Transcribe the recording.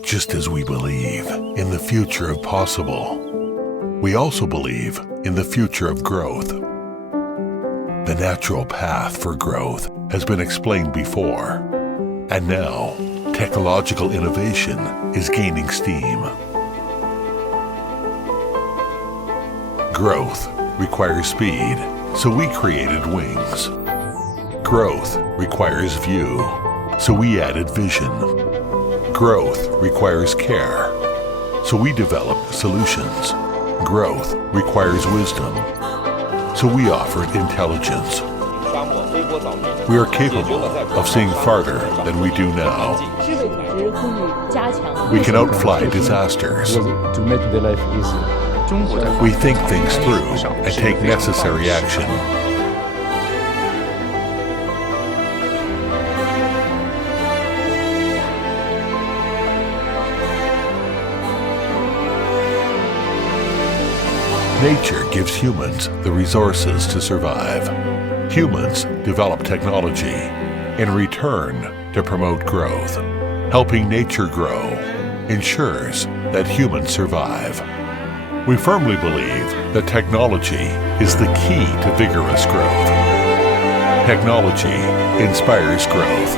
Just as we believe in the future of possible, we also believe in the future of growth. The natural path for growth has been explained before, and now technological innovation is gaining steam. Growth requires speed, so we created wings. Growth requires view, so we added vision. Growth requires care, so we developed solutions. Growth requires wisdom, so we offered intelligence. We are capable of seeing farther than we do now. We can outfly disasters. To make the life easier. We think things through and take necessary action. Nature gives humans the resources to survive. Humans develop technology in return to promote growth. Helping nature grow ensures that humans survive. We firmly believe that technology is the key to vigorous growth. Technology inspires growth.